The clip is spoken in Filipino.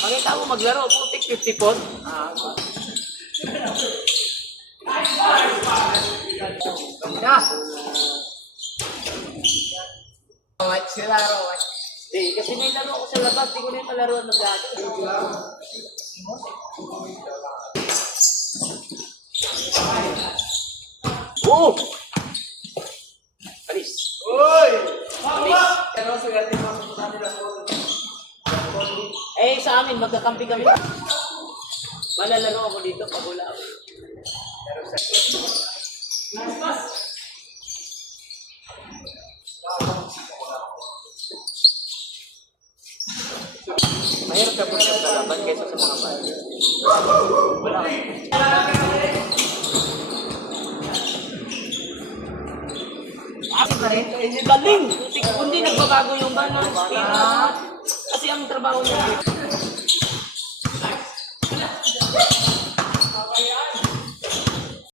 Makita mo maglaro, putik 54. Sila raw. Kasi may laro ako sa labas, di ko na yung palaruan na gagawin. Oh! Alis. Uy! Alis. Ano swerte mo sa nila? Eh, sa amin, magkakampi kami. Malalaro ako dito pag wala ako. Mahirap ka po siya sa laban kaysa sa mga bata. Wala ka. Galing! Hindi nagbabago yung balance. Kasi ang trabaho niya.